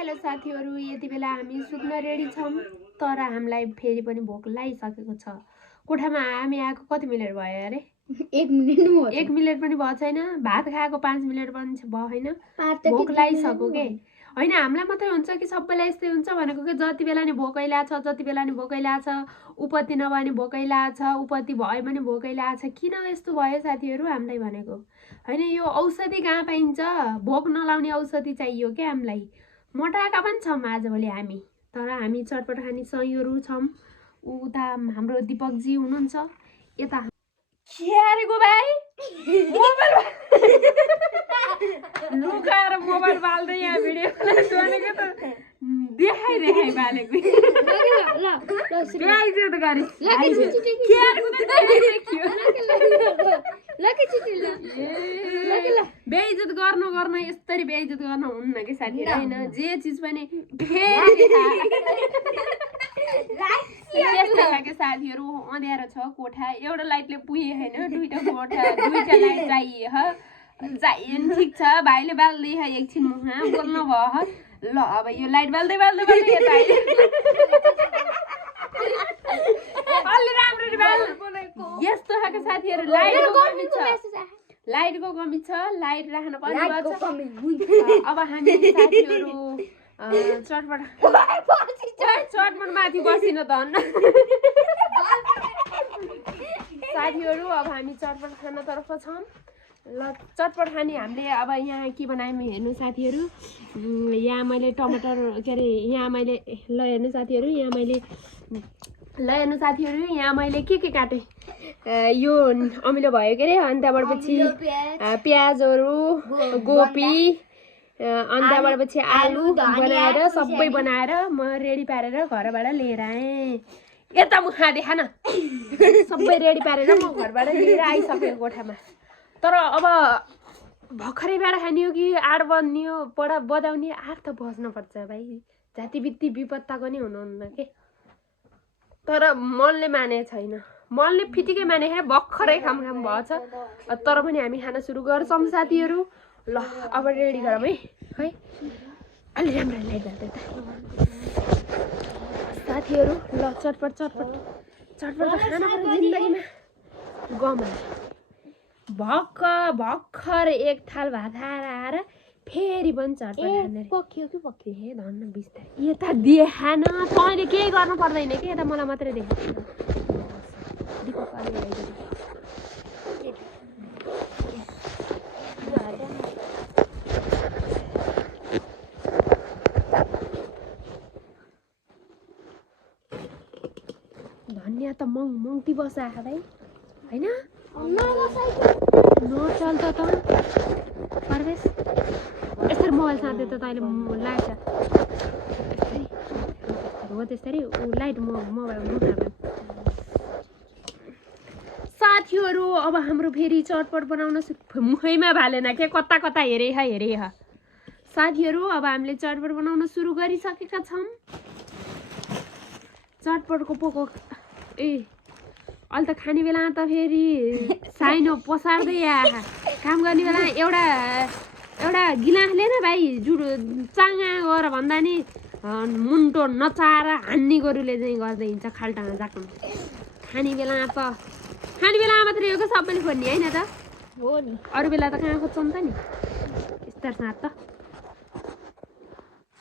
Hello साथीहरु, यति बेला हामी सुत्न रेडी छौं तर हामीलाई फेरि पनि भोक लागिसकेको छ। कोठामा हामी आएको कति मिनेट भयो अरे? 1 मिनेट हो। 1 मिनेट पनि भएको छैन। भात खाएको 5 मिनेट पनि भयो हैन। भोक लागिसक्यो के? हैन हामीलाई मात्रै हुन्छ कि सबैलाई यस्तै हुन्छ भनेको के? जति बेला नि भोकै लाग्छ, जति बेला नि भोकै लाग्छ, उपति नभए नि भोकै लाग्छ, उपति भयो भने भोकै लाग्छ। किन यस्तो भयो साथीहरु हामीलाई भनेको? हैन यो औषधि कहाँ पाइन्छ? भोक नलाउने औषधि चाहियो के हामीलाई? मोटाएका पनि छौं आजभोलि हामी, तर हामी चटपट खाने सहीहरु छौं। उता हाम्रो दीपकजी हुनुहुन्छ, यता खेरेको भाइ मोबाइल लुकाएर मोबाइल बाल्दै यहाँ भिडियो बनाएको त देखाइ बालेको बेइज्जत गरी बेइज्जत गर्न यसरी बेइज्जत गर्न हुन्न कि साथी हैन। जे चिज पनि फेरि त्यस्तो खालको साथीहरु अँध्यारो छ कोठा, एउटा लाइटले पुगे हैन, दुईटा कोठा दुईटा लाइट चाहिए ठीक छ। भाइले बाल्दै है एकछिन मुहा बोल्नु भयो ल। अब यो लाइट बाल्दै यता आइले अलि राम्ररी बाल्नु। यस्तो खालको साथीहरु लाइटको कमी छ, लाइट राख्न पर्ने छ। अब हामी साथीहरु चटपट माथि बसिन त हन्न साथीहरु। अब हामी चटपट खानातर्फ छौं ल। चटपट खाने हामीले अब यहाँ के बनायौँ हेर्नु साथीहरु। यहाँ मैले टमाटर के अरे यहाँ मैले ल हेर्नु साथीहरु, यहाँ मैले के काटे। यो अमिलो भयो के अरे, अनि त्यहाँबाट पछि प्याजहरु, गोपी, अनि त्यहाँबाट पछि आलु बनाएर सबै बनाएर म रेडी पारेर घरबाट लिएर आएँ। यता मुखा देखा न सबै रेडी पारेर म घरबाट लिएर आइसकेँ कोठामा। तर अब भर्खरैबाट खाने हो कि 8 बज्ने हो बजाउने? 8 त बज्न पर्छ भाइ, जातिबित्ती विपत्ताको नि हुनुहुन्न के। तर मनले माने छैन, मनले फिटिकै माने छैन। भर्खरै खाम भएछ तर पनि हामी खान सुरु गर्छौं साथीहरु ल। अब रेडी गरौँ है अलि राम्रो लाइट बाल्दै त साथीहरु ल। चटपट खाना पर्छ जिन्दगीमा। गमा भर्खर एक थाल भात आएर फेरि पनि चटपट खाने पक्यो कि पक्यो हे धन्न बिस्तारै। यता देखा न, तैँले केही गर्नु पर्दैन कि, यता मलाई मात्रै देखा। धनिया त मङ्ती बसा भाइ हैन, नचल त परवेश यसरी मोबाइल साथै त तैँले लाग्छ हो त्यसरी लाइट मोबाइल साथीहरु। अब हाम्रो फेरि चटपट बनाउन मुखैमा भालेन के, कता हेरे ह साथीहरु। अब हामीले चटपट बनाउन सुरु गरिसकेका छौं। चटपटको पोको अहिले त खाने बेला त फेरि साइनो पसार्दै आहा, काम गर्ने बेला एउटा गिलासले न भाइ जुडो चाङ्गा गर भन्दा नि मुन्टो नचाएर हान्ने गोरुले चाहिँ गर्दै हिँड्छ खाल्टामा जाक्नु। खाने बेला मात्रै हो कि सबैले खोज्ने हैन त हो नि, अरू बेला त कहाँ खोज्छौँ त नि यस्ता साथ त।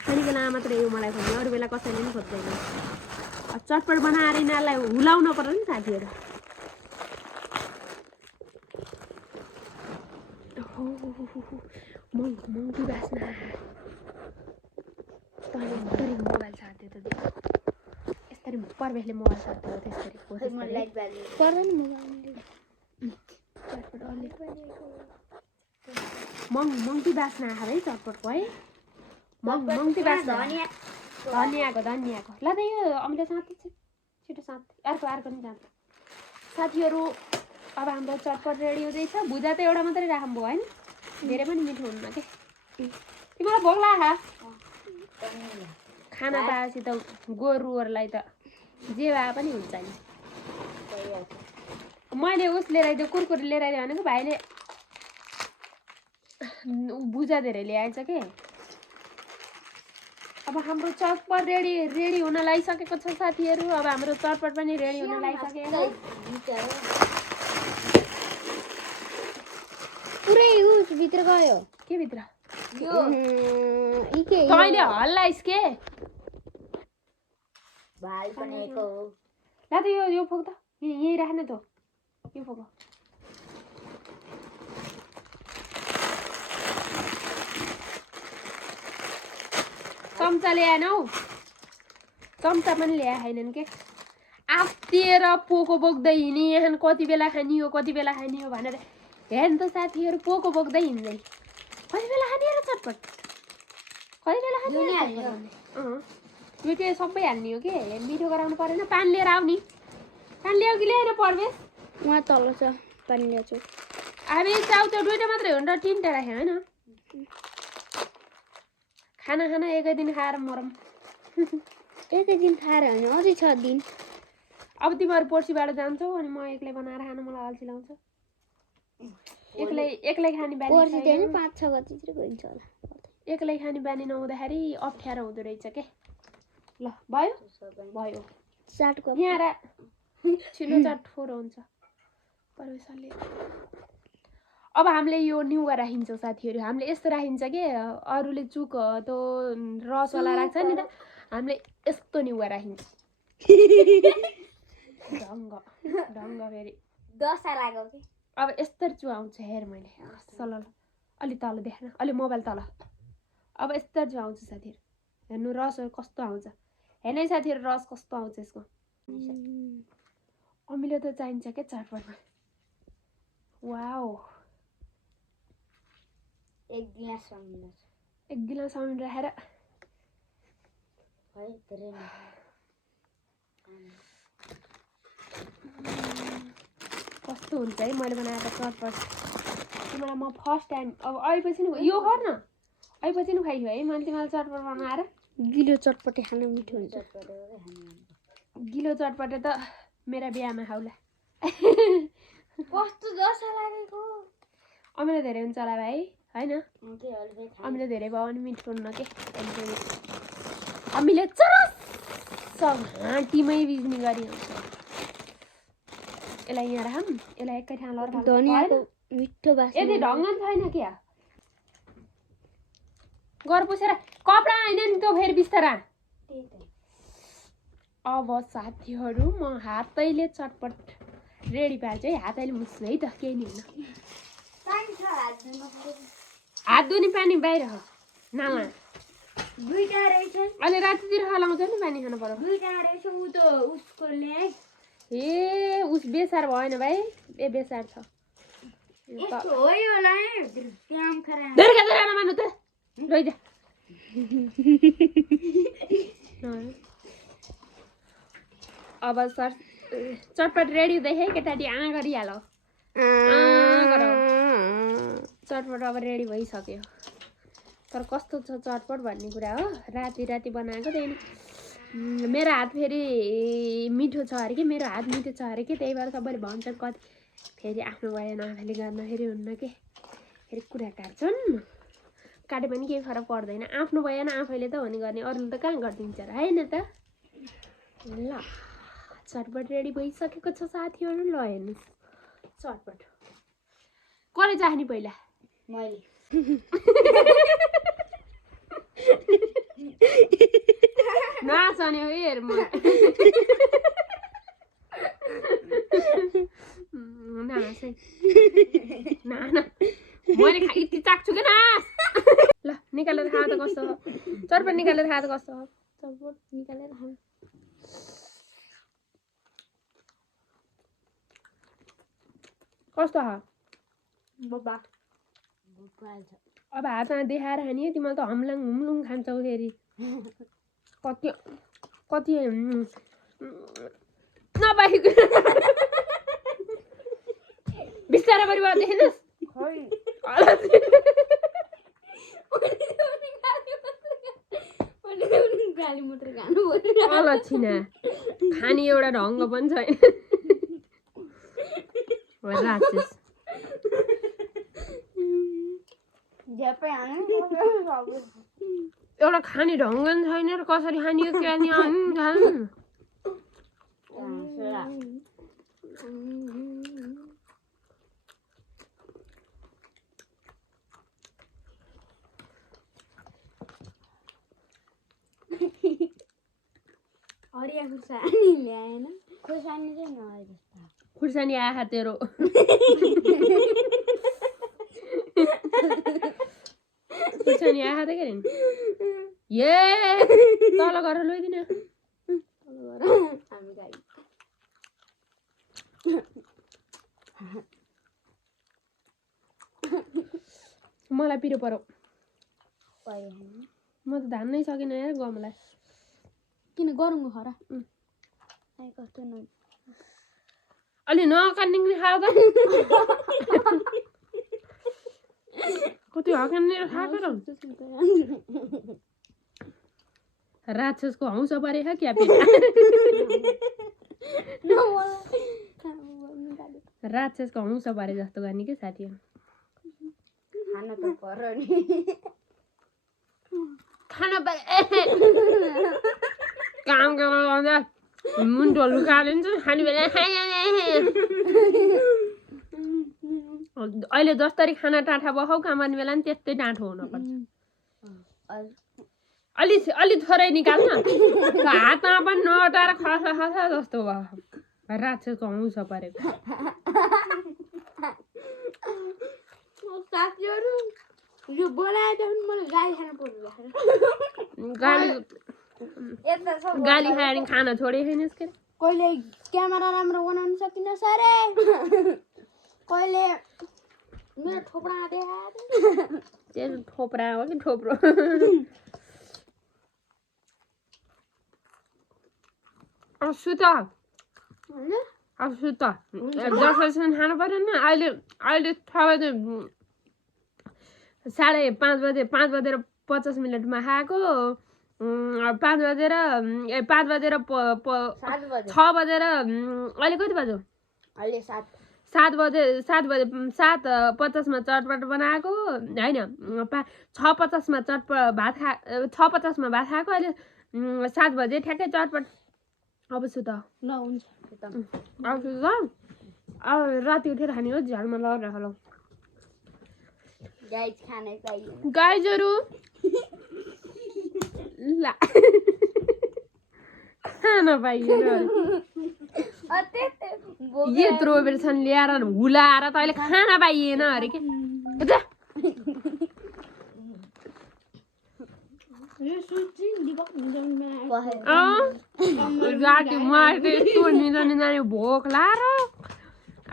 खाने बेला मात्रै हो मलाई खोज्ने, अरू बेला कसैले पनि खोज्दैन। चटपट बनाएर यिनीहरूलाई हुलाउन पर्यो नि साथीहरु। मङ्की बास्ना तैँले मोबाइल साथ्यो त यसरी परवेशले मोबाइल साथ्यो त्यसरी पर्दैन मङ्की बास्ना आएर है चटपटको है मङ्की बास्ना धनियाको ल त। यो अमिलो साथी छिटो साथी अर्को नि जान्छ साथीहरु। अब हाम्रो चटपट रेडी हुँदैछ। भुजा त एउटा मात्रै राखौँ भयो हैन, धेरै पनि मिठो हुन्न के। तिमीलाई भोक लाग्यो खाना पाएपछि त गोरुहरूलाई त जे भए पनि हुन्छ नि। मैले उस लिएर आइदियो कुरकुरे लिएर आइदियो भनेको भाइले भुजा धेरै ल्याएछ के। अब हाम्रो चटपट रेडी हुन लागिसकेको छ साथीहरू। अब हाम्रो चटपट पनि रेडी हुन लागिसकेको पुरै उस भित्र गयो के भित्र इके तैँले हल्लाइस् के भाल बनेको ला त यो फोक त यहीँ राख्ने त यो फोक चम्चा ल्याएन हौ चम्चा पनि ल्याए छैनन् के आत्तिएर पोको बोक्दै हिँड्ने यहाँ कति बेला खाने हो कति बेला खाने हो भनेर हेर्नु त साथीहरू पोको बोक्दै हिँड्दै कति बेला खाने र चटपट कति बेला खाने यो चाहिँ सबै हाल्ने हो के मिठो गराउनु परेन पानी लिएर आउने पानी ल्याऊ कि ल्याएर पर्वेश उहाँ तल छ पानी ल्याउँछु हामी चाउचाउ दुईवटा मात्रै हो नि त तिनवटा राख्यो होइन खाना एकै दिन खाएर मरौँ एकै दिन खाएर होइन अझै 6 दिन अब तिमीहरू पर्सिबाट जान्छौ अनि म एक्लै बनाएर खान मलाई अल्छी लाउँछ एक्लै खाने बानी पर्सि त हैन 5-6 गतितिर गइन्छ होला एक्लै खाने बानी नहुँदाखेरि अप्ठ्यारो हुँदो रहेछ के ल भयो चाटको यहाँ छिनो चाट फोर हुन्छ परमेश्वरले अब हामीले यो निउगा राखिन्छ साथीहरू हामीले यस्तो राखिन्छ के अरूले चुक त रसवाला राख्छ नि त हामीले यस्तो निउगा राखिन्छ ढङ्ग फेरि दशा लाग्यो कि अब यस्तो चु आउँछ हेर मैले सल अलि तल देख्न अलि मोबाइल तल अब यस्तो चु आउँछ साथीहरू हेर्नु रस कस्तो आउँछ हेर्नै साथीहरू रस कस्तो आउँछ यसको अमिलो त चाहिन्छ क्या चाटपटमा वाओ एक गिलास चाउमिन राखेर कस्तो हुन्छ है मैले बनाएको चटपट तिमीलाई म फर्स्ट टाइम अब आएपछि नि यो गर न आएपछि नि खाइयो है मैले तिमीलाई चटपट बनाएर गिलो चटपटे खान मिठो हुन्छ गिलो चटपटे त मेरा बिहामा खाउला कस्तो दशा लागेको अमिलो धेरै हुन्छ होला भाइ होइन अमिलो धेरै भयो भने मिठो हुन्न के अमिलो चरस घाँटीमै बिज्ने गरी हुन्छ यसलाई यहाँ राखौँ यसलाई एकै ठाउँ लर धनियाको मिठो बास्ना यति ढङ्ग छैन क्या घर पुसेर कपडा होइन नि त फेरि बिस्तारा अब साथीहरू म हातैले चटपट रेडी पार्छु है हातैले मुस्छु है त केही नि हुन्न हात धुने पानी बाहिर हो नाला दुईटा रहेछ अहिले रातितिर हलाउँछ नि पानी खानु पर्यो दुईटा रहेछ उ त उसको ल्याए ए उस बेसार भएन भाइ ए बेसार छ यस्तो हो यो लाए काम खरा धेरै धेरै नमान्नु त लैजा अब सर चटपट रेडी हुँदैछ है केटाटी गरिहाल चटपट अब रेडी भइसक्यो तर कस्तो छ चटपट भन्ने कुरा हो राति बनाएको त्यही मेरो हात फेरि मिठो छ अरे कि मेरो हात मिठो छ अरे कि त्यही भएर सबैले भन्छन् कति फेरि आफ्नो भएन आफैले गर्दाखेरि हुन्न के फेरि कुरा काट्छन् काटे पनि केही फरक पर्दैन आफ्नो भएन आफैले त हो नि गर्ने अरूले त कहाँ गरिदिन्छ र होइन त ल चटपट रेडी भइसकेको छ साथीहरू ल हेर्नुहोस् चटपट कसले चाख्ने पहिला मैले नाच्ने हो हेर म मैले यति चाख्छु कि नाच ल निकालेर खा त कस्तो हो चटपट निकालेर खा त कस्तो हो चटपट निकालेर खा कस्तो हो अब हातमा देखाएर खाने तिमीले त हमलाङ हुम्लुङ खान्छौ फेरि कति कति नपाएको बिस्तारै परिवार देखेनस् अलक्षिना खाने एउटा ढङ्ग पनि छैन राक्षस एउटा खाने ढङ्ग नि छैन र कसरी खाने हो क्या नि खानु हरिया खुर्सानी ल्याएन खुर्सानी चाहिँ नआए जस्तो खुर्सानी आहा तेरो खुर्सानी आहा त के रे ए तल गरेर लैदिन हामी गाई मलाई पिरो पर्यो परे म त धान्नै सकिनँ यार गमलाई किन गरौँ खरा कस्तो न अलि नकान्ने खाऊ त कति हकान्ने खाएको र राक्षसको हौस परेछ क्या राक्षसको हौस परे जस्तो गर्ने के साथी खाना त पर्यो नि खाना काम गर्दा मुन्टो लुकालिन्छ खाने बेला अहिले जसरी खाना टाठा बखाउ काम गर्ने बेला नि त्यस्तै टाठो हुनुपर्छ अलि थोरै निकाल्न हातमा पनि नअटाएर खसा खसा जस्तो भयो राक्षसको हौस परेको साथीहरू यो बनाएदेखि मलाई गाली खानु पर्यो गाली खायो भने खाना छोडे छैनस् के कहिले क्यामेरा राम्रो बनाउन सकिन सरे कहिले मेरो थोप्रा त्यो थोप्रा हो कि थोप्रो सुत सुत जसरी खानु पर्यो नि अहिले 5:30 बजे 5:50 खाएको 5 बजेर 5 बजेर 6 बजेर अहिले कति बज्यो अहिले 7 बजे 7:50 मा चटपट बनाएको हैन 6:50 मा भात 6:50 मा भात खाएको अहिले 7 बजे ठ्याक्कै चटपट अब सुत ल हुन्छ अब सुत अब राति उठेर खाने हो झ्यालमा लगाएर होला गाइस खानै पाइयो गाइजहरु ला खान पाइएन यत्रो बेरसम्म ल्याएर हुलाएर तैँले खान पाइएन अरे के राति मैले यस्तो निजाने भोक लाएर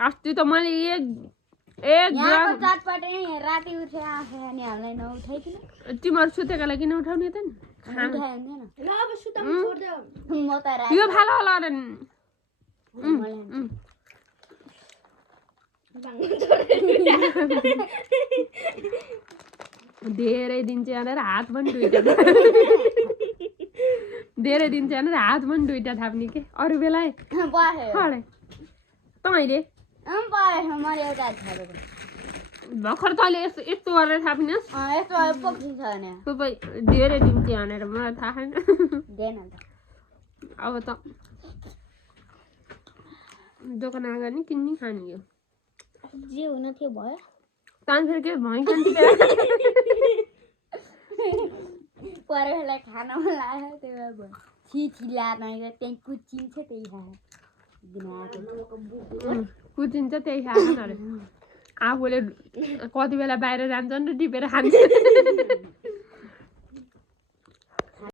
अस्ति त मैले एक चटपट राति उठे नि हामीलाई नउठाइकिन तिमीहरू सुतेकोलाई किन उठाउने त नि यो फालो होला धेरै दिन चाहिँ भनेर हात पनि दुईटा थाप्ने के अरू बेला तैँले भर्खर तैँले यस्तो गरेर थाप्नुहोस् धेरै दिन चाहिँ भनेर मलाई थाहा छैन अब त दोकान आएर नि किन्ने खाने यो जे हुन थियो भयो तान फेरि के भयो परेलाई खान मन लाग्यो त्यही भयो छि लाग्यो त्यही कुचिन्छ त्यही कुचिन्छ त्यही खाएन अरे आफूले कति बेला बाहिर जान्छ नि टिपेर खान्छ